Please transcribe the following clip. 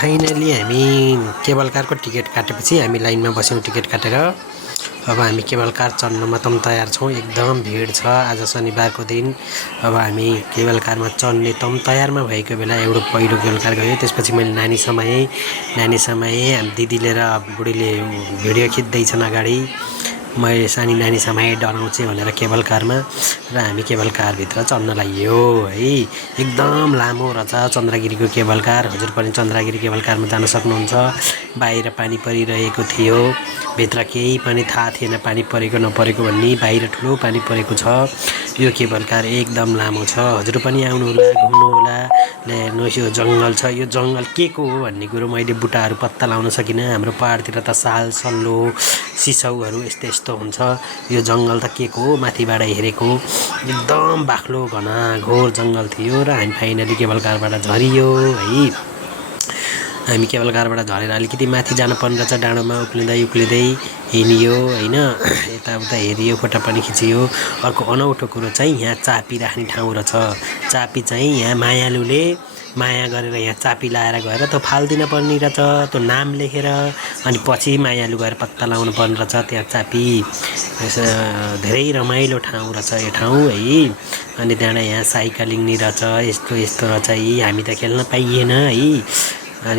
Finally हामी cable कारको ticket काटेपछि हामी लाइनमा बस्यौँ टिकट काटेर। अब हामी केबल कार चढ्नमा तम तयार छौँ। एकदम भिड छ आज शनिबारको दिन। अब हामी केबल कारमा चढ्ने तम तयारमा भएको बेला एउटा पहिलो केबल कार गयो। त्यसपछि मैले नानी समाएँ हामी दिदी लिएर बुढीले भिडियो खिच्दैछन् अगाडि। मैले सानी नानी समाएँ डराउँछे भनेर केबल कारमा र हामी केबल कारभित्र चढ्न लाग्यो है। एकदम लामो रहेछ चन्द्रगिरीको केबल कार। हजुर पनि चन्द्रगिरी केबल कारमा जान सक्नुहुन्छ। बाहिर पानी परिरहेको थियो, भित्र केही पनि थाहा थिएन पानी परेको नपरेको भन्ने। बाहिर ठुलो पानी परेको छ। यो केबल कार एकदम लामो छ। हजुर पनि आउनुहोला, घुम्नुहोला। हेर्नुहोस् यो जङ्गल छ। यो जङ्गल के को हो भन्ने कुरो मैले बुट्टाहरू पत्ता लगाउन सकिनँ। हाम्रो पहाडतिर त साल सल्लो सिसौहरू यस्तो यस्तो हुन्छ। यो जङ्गल त के को हो माथिबाट हेरेको एकदम बाक्लो घनाघोर जङ्गल थियो र हामी फाइनली केबल कारबाट झरियो है। हामी केबल कारबाट झरेर अलिकति माथि जान पर्ने रहेछ। डाँडोमा उक्लिँदै हिँडियो होइन। यताउता हेरियो, फोटो पनि खिचियो। अर्को अनौठो कुरो चाहिँ यहाँ चापी राख्ने ठाउँ रहेछ। चापी चाहिँ यहाँ मायालुले माया गरेर यहाँ चापी लाएर गएर त्यो फाल्दिन पर्ने रहेछ, त्यो नाम लेखेर। अनि पछि मायालु गएर पत्ता लगाउनु पर्ने रहेछ त्यहाँ चापी। धेरै रमाइलो ठाउँ रहेछ यो ठाउँ है। अनि त्यहाँबाट यहाँ साइकलिङ नि रहेछ, यस्तो रहेछ है। हामी त खेल्न पाइएन है। अनि